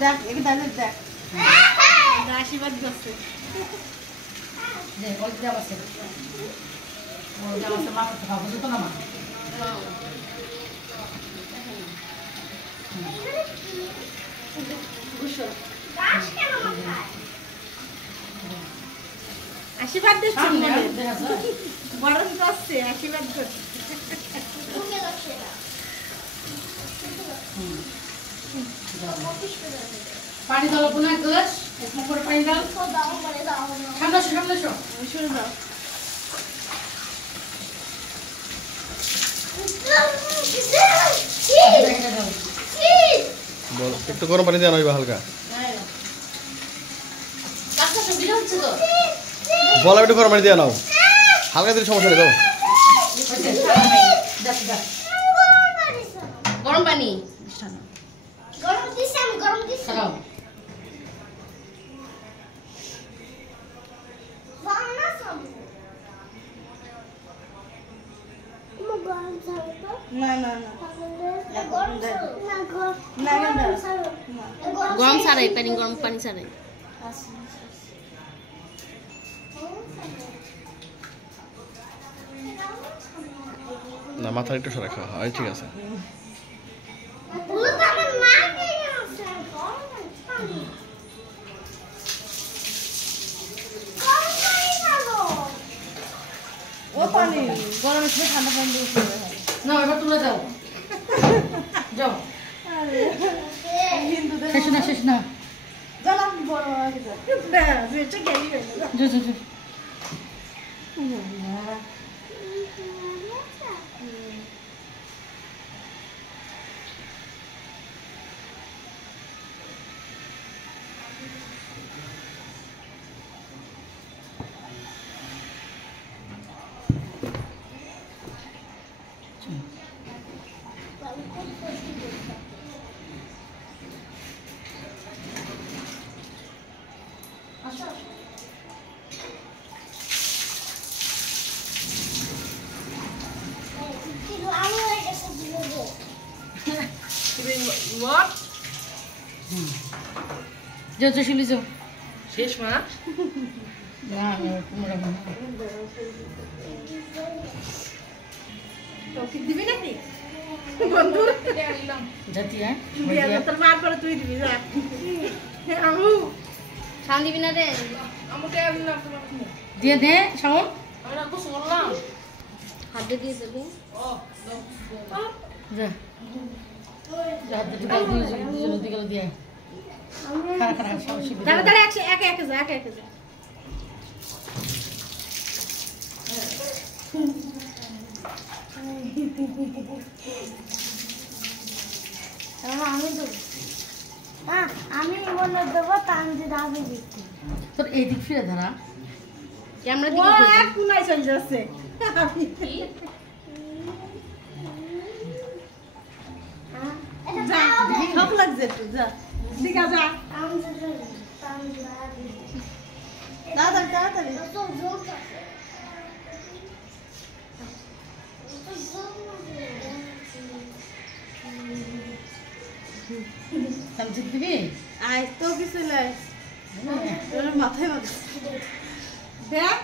দেখ একে দাঁড়িয়ে দেখ আশীর্বাদ করছে ওই দেওয়া আছে ওই দেওয়া আছে মা করতে পারবো তো না মা আশীর্বাদ দিচ্ছি বরণ করছে আশীর্বাদ করছে পানি দাও পুনা গ্লাস এক মুখ পানি দাও সামনে সামনে শুরু দাও বল একটু গরম পানি দিয়ে আনবা হালকা বল একটু গরম পানি দিয়ে নাও হালকা দিলে সমস্যা নেই দাও গরম পানি না না না গরম ছাড়াই পানি গরম পানি ছাড়াই না মাথা একটু সরে খাওয়া হয় ঠিক আছে ও পানি গরমে খেয়ে ঠান্ডা পানি দিয়ে খেতে হয় না এবার তুলে দাও যাও শেষ না জানাম বড় এটা গেলি যা যা যা What? যাও যাও শিলি যাও শেষ মা না তোমরা তোকে দিবি নাকি বন্ধু জাতি হ্যাঁ তোর মার পরে তুই দিবি যা আমু সাউন্ড দিবি না রে আমুকে দিলাম দিয়ে দে শাওন আমরা বস বললাম হাতে দিয়ে দেবো যা যা দিকে গেল দিয়ে খারা খারা সব শিখে দাঁড়া দাঁড়া একে একে যা একে একে যা আমি মনে দেবো তানজিদ আগে দিচ্ছি তোর এই দিক ফিরে ধরা ক্যামেরা ও দিকে এক কোনায় চলে যাচ্ছে যা সব লাগছে একটু যা ঠিক আছে তাড়াতাড়ি তাড়াতাড়ি সামজিত দিবি আয় তো কিছু লাই তোর মাথায় মাথা দেখ